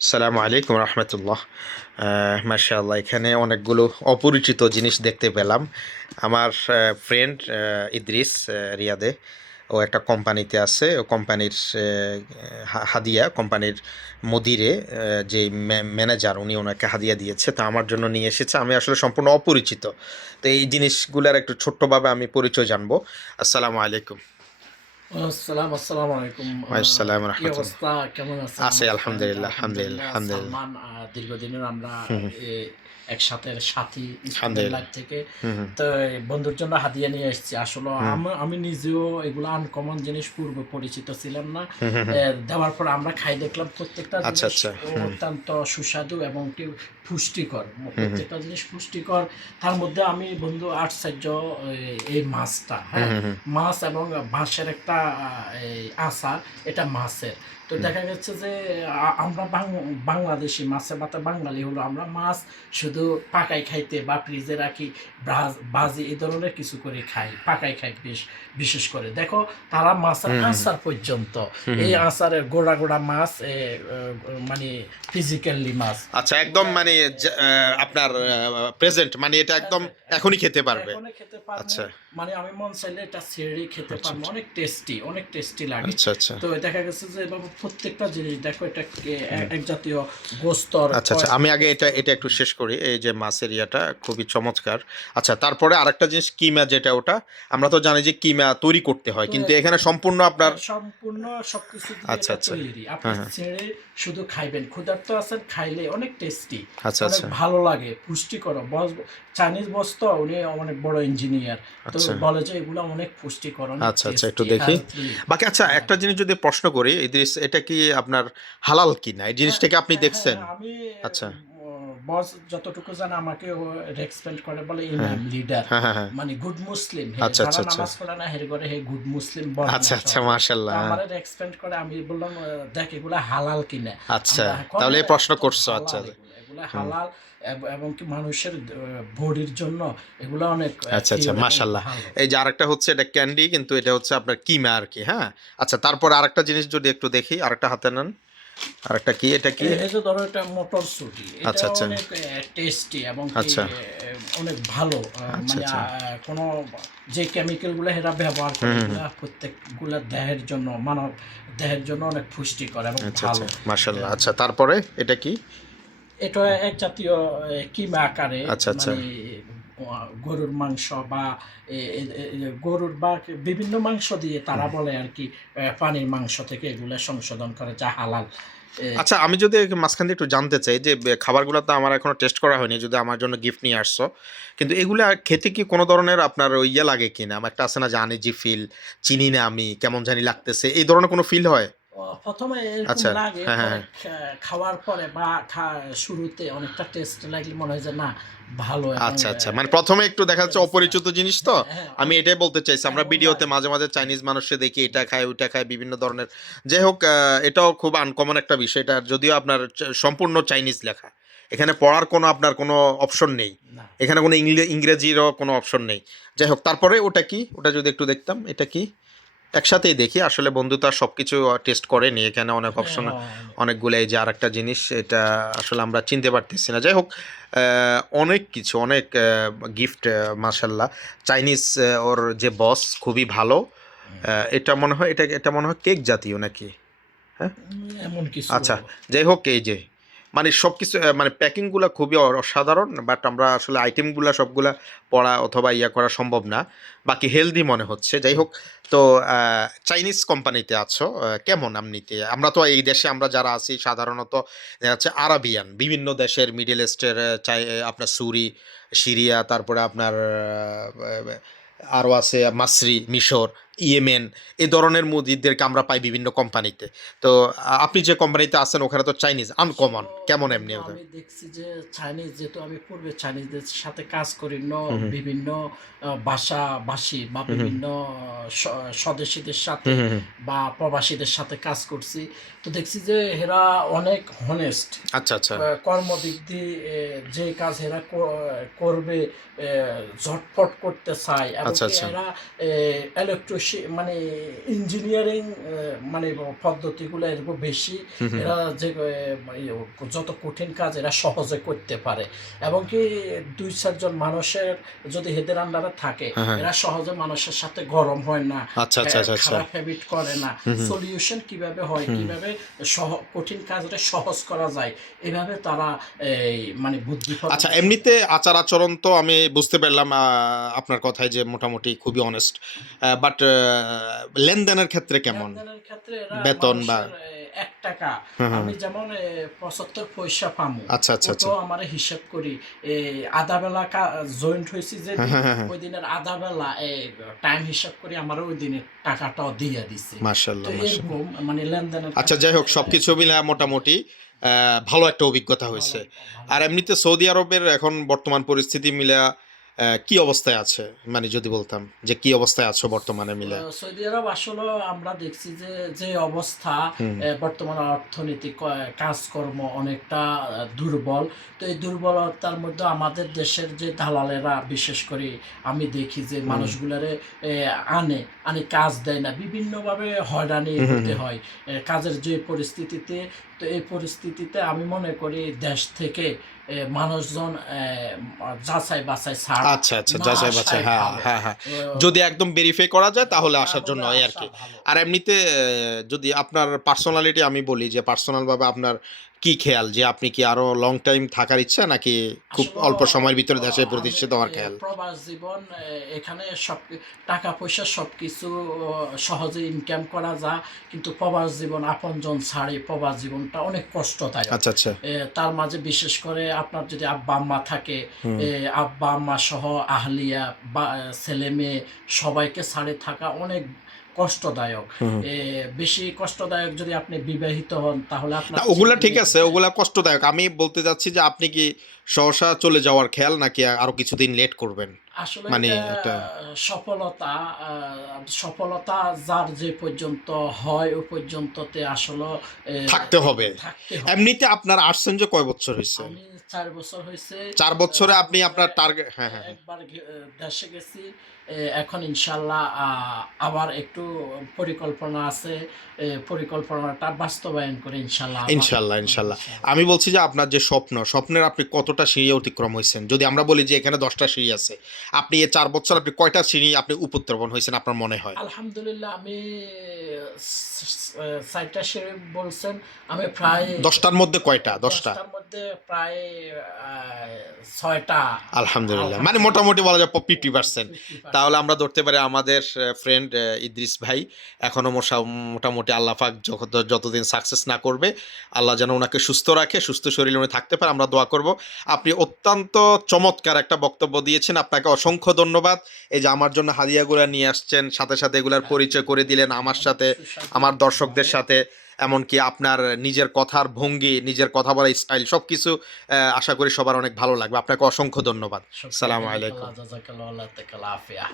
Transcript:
আসসালামু আলাইকুম রহমতুল্লাহ। মাশাআল্লাহ, এখানে অনেকগুলো অপরিচিত জিনিস দেখতে পেলাম। আমার ফ্রেন্ড ইদ্রিস রিয়াদে, ও একটা কোম্পানিতে আছে। ও কোম্পানির হাদিয়া কোম্পানির মদিরে, যে ম্যানেজার, উনি ওনাকে হাদিয়া দিয়েছে, তা আমার জন্য নিয়ে এসেছে। আমি আসলে সম্পূর্ণ অপরিচিত, তো এই জিনিসগুলোর একটু ছোট্টভাবে আমি পরিচয় জানবো। আসসালামু আলাইকুম। আসসালামু আলাইকুম। ওয়ালাইকুম কি রহমতুল্লাহ। অবস্থা? কেমন আছেন আছে আমার ফ্রেন্ড? আলহামদুলিল্লাহ, আলহামদুলিল্লাহ, আলহামদুলিল্লাহ। আলহামদুলিল্লাহ। সালমান, দীর্ঘদিনের আমরা হুম হুম, এ একসাথে সাথী স্টুডেন্ট আলহামদুলিল্লাহ। লাইফ থেকে। হুম হুম, তো এই বন্ধুর জন্য হাদিয়া নিয়ে এসেছি। আসলে হুম আমি নিজেও এগুলো আনকমন জিনিস পূর্বে পরিচিত ছিলাম না। হুম, হুম হুম। দেওয়ার পর আমরা খাই দেখলাম প্রত্যেকটা আচ্ছা, জিনিস আচ্ছা। হুম, অত্যন্ত সুস্বাদু এবং কি পুষ্টিকর। হুম, হুম, প্রত্যেকটা জিনিস পুষ্টিকর। তার মধ্যে আমি বন্ধু আশ্চর্য এই মাছটা, হুম, হ্যাঁ? হুম, হুম, মাছ এবং বাঁশের একটা এই আচার, এটা মাছের। তো হুম। দেখা যাচ্ছে যে আমরা বাংলাদেশি, মাছে ভাতে বাঙালি হলো আমরা মাছ শুধু পাকাই খাইতে বা ফ্রিজে রাখি, ভাজি এই ধরনের কিছু করে খাই, পাকাই খাই বিশেষ করে। দেখো, তারা মাছের হুম, হুম, আচার পর্যন্ত, হুম, এই হুম। আচারের গোড়া গোড়া মাছ, মানে ফিজিক্যালি মাছ আচ্ছা, একদম এগুলা মানে আপনার প্রেজেন্ট, মানে এটা একদম প্রেজেন্ট এখনই খেতে পারবে। এখনই খেতে পারবো। আচ্ছা, মানে আমি মন চাইলে এটা ছেড়েই খেতে আচ্ছা, পারবো। আচ্ছা, অনেক টেস্টি, অনেক টেস্টি লাগে। আচ্ছা, আচ্ছা, তো দেখা গেছে যে বাবু প্রত্যেকটা জিনিস দেখো, এটা হুম। এক জাতীয় গোস্তর আচ্ছা, আচ্ছা। আমি আগে এটা এটা একটু শেষ করি। এই যে মাছের ইয়াটা খুবই চমৎকার। আচ্ছা, তারপরে আরেকটা জিনিস কিমা, যেটা ওটা আমরা তো জানি যে কিমা তৈরি করতে হয়। তো কিন্তু এখানে সম্পূর্ণ আপনার সম্পূর্ণ সবকিছু দিয়ে আচ্ছা, এটা আচ্ছা। তৈরি। আপনি হ্যাঁ, হ্যাঁ। ছেড়ে শুধু খাইবেন, ক্ষুধার্ত আছেন, খাইলে অনেক টেস্টি, আচ্ছা, অনেক আচ্ছা, ভালো লাগে, পুষ্টিকর। চাইনিজ বস তো, উনি অনেক বড় ইঞ্জিনিয়ার। তো আচ্ছা। বলে যে এগুলো অনেক পুষ্টিকর, অনেক আচ্ছা, আচ্ছা, একটু টেস্টি, দেখি। হেলথলি। বাকি আচ্ছা, একটা জিনিস যদি প্রশ্ন করি ইদ্রিস, এটা কি আপনার হালাল কিনা? এই হ্যাঁ, জিনিসটা কি আপনি হ্যাঁ, হ্যাঁ, দেখছেন? আমি আচ্ছা। বস যতটুকু জানে আমাকে ও রেসপেক্ট করে, বলে হ্যাঁ, ইমাম, লিডার, হ্যাঁ, হ্যাঁ, হ্যাঁ। মানে গুড মুসলিম। হে আচ্ছা, যারা আচ্ছা, আচ্ছা। নামাজ পড়ে না, হের করে হে গুড মুসলিম বলে আচ্ছা, না আচ্ছা, সহজে। তো মাশাআল্লাহ। হ্যাঁ। আমারে রেসপেক্ট করে। আমি বললাম, দেখ এগুলা হালাল কিনা। আচ্ছা, আমরা তাহলে কলে এই প্রশ্ন একদম করছো। আচ্ছা, হালাল, আচ্ছা। এগুলা এগুলা হুম। হালাল। এবং কি মানুষের বডির জন্য এগুলা অনেক আচ্ছা, আচ্ছা, পিওর এবং মাশাআল্লাহ। ভালো। এই যে আরেকটা হচ্ছে, এটা ক্যান্ডি, কিন্তু এটা হচ্ছে আপনার কিমা আরকি, হ্যাঁ? আচ্ছা, তারপর আরেকটা জিনিস যদি একটু দেখি, আরেকটা হাতে নেন। আরেকটা কি? এটা কি? এই যে ধরো, এটা মটরশুঁটি, এটা আচ্ছা, আচ্ছা, অনেক টেস্টি এবং কি আচ্ছা, অনেক ভালো। আচ্ছা, মানে আচ্ছা। কোনো যে কেমিক্যালগুলো এরা ব্যবহার করে, হুম, হুম, হুম। এগুলা প্রত্যেকগুলা দেহের জন্য, মানব দেহের জন্য অনেক পুষ্টিকর এবং আচ্ছা, আচ্ছা, ভালো। মাশাআল্লাহ। আহ, আচ্ছা, তারপরে এটা কি? এটা এক জাতীয় কিমা আকারে, আচ্ছা, আচ্ছা। মানে গরুর মাংস বা গরুর বা বিভিন্ন মাংস দিয়ে তারা বলে আর কি, পানির মাংস থেকে এগুলা সংশোধন করে, যা হালাল। এ, আচ্ছা, আমি যদি মাঝখান দিয়ে একটু জানতে চাই যে খাবারগুলো তো আমার এখনো টেস্ট করা হয়নি, যদি আমার জন্য গিফট নিয়ে আসছো। কিন্তু এগুলা খেতে কি কোনো ধরনের আপনার ওই ইয়ে লাগে কিনা? আমার একটা আছে না যে আনইজি ফিল, চিনি না আমি, কেমন জানি লাগতেছে। এই ধরনের কোনো ফিল হয়? ১ম এ এরকম আচ্ছা। লাগে, হ্যাঁ, হ্যাঁ, পরে হ্যাঁ। খাওয়ার পরে বা শুরুতে অনেকটা টেস্ট লাগলে মনে হয় যে না, ভালো এবং আচ্ছা, আচ্ছা। মানে ১ম এ একটু দেখা যাচ্ছে অপরিচিত জিনিস তো। হ্যাঁ, হ্যাঁ, আমি এটাই বলতে চাইছি। আমরা এমন ভিডিওতে লাগে। মাঝে, মাঝে হুম, চাইনিজ মানুষকে দেখি এটা খায়, ওইটা খায়, বিভিন্ন ধরনের। যাই হোক, এটাও খুব আনকমন একটা বিষয়। এটা যদিও আপনার সম্পূর্ণ চাইনিজ লেখা। এখানে পড়ার কোনো আপনার কোনো অপশন নেই। না। এখানে কোনো ইংরেজিরও কোনো অপশন নেই। যাই হোক, তারপরে ওটা কি? ওটা যদি একটু দেখতাম। এটা কি? একসাথেই দেখি। আসলে বন্ধু তো আর সবকিছু টেস্ট করেনি। এখানে অনেক হ্যাঁ, অপশন, হ্যাঁ, অনেকগুলো। এই যে আরেকটা জিনিস, এটা আসলে আমরা চিনতে পারতেছি না। যাই হোক, অনেক কিছু, অনেক গিফট, মাশাআল্লাহ। চাইনিজ, ওর যে বস খুবই ভালো। এটা মনে হয়, এটা মনে হয় কেক জাতীয় নাকি? হ্যাঁ? এমন কিছু। আচ্ছা, যাই হোক, এই যে মানে সবকিছু, মানে প্যাকিংগুলা খুবই অসাধারণ। বাট আমরা আসলে আইটেমগুলা সবগুলা পড়া অথবা ইয়া করা সম্ভব না। বাকি হেলদি মনে হচ্ছে। যাই হোক, তো চাইনিজ কোম্পানিতে আছো, কেমন এমনিতে? আমরা তো এই দেশে আমরা যারা আছি সাধারণত দেখা যাচ্ছে আরাবিয়ান, বিভিন্ন দেশের মিডল ইস্টের, আপনার সিরিয়া, তারপরে আপনার আরও আছে মাসরি, মিশর, ইয়েমেন, এই ধরনের মুদিদেরকে আমরা পাই বিভিন্ন কোম্পানিতে। তো আপনি যে কোম্পানিতে আছেন ওখানে তো চাইনিজ আনকমন। আসলে কেমন এমনি বন্ধু, ওদের? আমি দেখছি যে চাইনিজ, যেহেতু আমি পূর্বে চাইনিজদের সাথে কাজ করি, হুম, হুম, বিভিন্ন ভাষাভাষী বা হুম, হুম, বিভিন্ন স্বদেশীদের সাথে হুম, হুম, হুম। বা প্রবাসীদের সাথে কাজ করছি। তো দেখছি যে এরা অনেক হনেস্ট। আচ্ছা, আচ্ছা, কর্মদিক দিয়ে যে কাজ এরা করবে, ঝটফট করতে চায় এবং আচ্ছা, কি আচ্ছা, এরা মানে ইঞ্জিনিয়ারিং মানে পদ্ধতিগুলো এরকম বেশি, এরা যে যত কঠিন কাজ এরা সহজে করতে পারে, এবং কি 2-4 জন মানুষের যদি এদের আন্ডারে থাকে এরা সহজে মানুষের সাথে গরম হয় না, আচ্ছা, আচ্ছা, আচ্ছা, আচ্ছা। খারাপ হ্যাবিট করে না, সলিউশন কিভাবে হয়, কিভাবে কঠিন কাজটা সহজ করা যায়, এভাবে তারা মানে বুদ্ধি। আচ্ছা, এমনিতে আচার আচরণ তো আমি বুঝতে পারলাম আপনার কথায় যে মোটামুটি খুবই অনেস্ট, বাট লেনদেনের ক্ষেত্রে কেমন? লেনদেনের ক্ষেত্রে এরা বেতন বা মানুষের 1 টাকা আমি যেমন 75 পয়সা পামু, আচ্ছা, আচ্ছা, আচ্ছা। ওটাও আমার হিসাব করি আধা বেলা জয়েন্ট হয়েছি যে ওই দিনের আধা বেলা টাইম হিসাব করি, আমার ওই দিনের টাকাটাও দিয়ে দিছে। মাশাআল্লাহ, তো মাশাআল্লাহ। এরকম মানে লেনদেনের আচ্ছা, যাই হোক সবকিছু মিলে মোটামুটি ভালো একটা অভিজ্ঞতা হয়েছে। আর এমনিতে সৌদি আরবের এখন বর্তমান পরিস্থিতি মিলে কি অবস্থায় আছে, মানে যদি বলতাম যে কি অবস্থায় আছো বর্তমানে মিলে? সৌদি আরব আসলে আমরা দেখছি যে যে অবস্থা বর্তমানে অর্থনৈতিক কাজকর্ম অনেকটা দুর্বল। তো এই দুর্বলতার মধ্যে আমাদের দেশের যে দালালেরা বিশেষ করে আমি দেখি যে মানুষগুলারে আনে কাজ দেয় না, বিভিন্নভাবে হয়রানি হতে হয় কাজের যে পরিস্থিতিতে। তো এই পরিস্থিতিতে আমি মনে করি দেশ থেকে মানুষজন যাচাই বাছাই ছাড়া আচ্ছা, আচ্ছা, না যাচাই বাছাই, আসাই হ্যাঁ, ভালো। হ্যাঁ, হ্যাঁ। যদি একদম ভেরিফাই করা যায় তাহলে আসার জন্য তাহলে এই আসা আরকি। ভালো। আর এমনিতে যদি আপনার পার্সোনালিটি আমি বলি যে পার্সোনাল ভাবে আপনার কি খেয়াল, যে আপনি কি আরো লং টাইম থাকার ইচ্ছা নাকি খুব আসলে অল্প সময়ের ভিতরে দেশে আমি প্রতিষ্ঠিত হওয়ার খেয়াল? প্রবাস জীবন এখানে সব টাকা পয়সা সবকিছু সহজে ইনকাম করা যায়, কিন্তু প্রবাস জীবন আপনজন ছাড়ে প্রবাস জীবনটা অনেক কষ্টদায়ক। আচ্ছা, আচ্ছা। তার মাঝে বিশেষ করে আপনার যদি আব্বা আম্মা থাকে, আব্বা আম্মা সহ আহলিয়া বা ছেলে মেয়ে সবাইকে ছাড়ে থাকা অনেক কষ্টদায়ক। বেশি কষ্টদায়ক যদি আপনি বিবাহিত হন তাহলে আপনার না, ওগুলা ঠিক আছে, ওগুলা কষ্টদায়ক। আমি বলতে চাচ্ছি যে আপনি কি সহসা চলে যাওয়ার খেয়াল নাকি আরো কিছুদিন লেট করবেন? আসলে মানে এটা একটা সফলতা সফলতা যার যে পর্যন্ত হয় ও পর্যন্ততে আসলে থাকতে হবে। থাকতে হবে। এমনিতে আপনার আসছেন যে কয় বছর হইছে? আমি 4 বছর হয়েছে। 4 বছরে 4 আপনি আপনার টার্গেট, হ্যাঁ, হ্যাঁ, হ্যাঁ। একবার দেশে গেছি। এখন ইনশাল্লাহ আবার একটু পরিকল্পনা আছে। পরিকল্পনাটা বাস্তবায়ন করে ইনশাল্লাহ ইনশাল্লাহ, ইনশাল্লাহ। আমি বলছি যে আপনার যে স্বপ্নের আপনি কতটা সিঁড়ি অতিক্রম হয়েছেন? যদি আমরা বলি যে এখানে 10টা সিঁড়ি আছে, আপনি এই 4 বছর আপনি কয়টা সিঁড়ি আপনি উপত্রবণ হয়েছেন আপনার মনে হয়? আলহামদুলিল্লাহ আমি 4টা সিঁড়ি বলছেন, আমি প্রায় 10টার মধ্যে কয়টা? 10টা? 10টার মধ্যে প্রায় 6টা। আলহামদুলিল্লাহ। মানে মোটামুটি বলা যায় 50%। তাহলে আমরা ধরতে পারি আমাদের ফ্রেন্ড ইদ্রিস ভাই এখনো মোটামুটি আল্লাহ পাক যতদিন সাকসেস না করবে, আল্লাহ যেন ওনাকে সুস্থ রাখে, সুস্থ শরীরে উনি থাকতে পারে, আমরা দোয়া করব। আপনি অত্যন্ত চমৎকার একটা বক্তব্য দিয়েছেন, আপনাকে অসংখ্য ধন্যবাদ। এই যে আমার জন্য হাদিয়াগুলো নিয়ে আসছেন, সাথে সাথে এগুলার পরিচয় করে দিলেন আমার সাথে, আমার দর্শকদের সাথে। এমনকি আপনার নিজের কথার ভঙ্গি, নিজের কথা বলার স্টাইল সবকিছু আশা করি সবার অনেক ভালো লাগবে। আপনাকে অসংখ্য ধন্যবাদ। আসসালামু আলাইকুম। জাযাকাল্লাহু আল্লাহ তাআলা আফিয়া।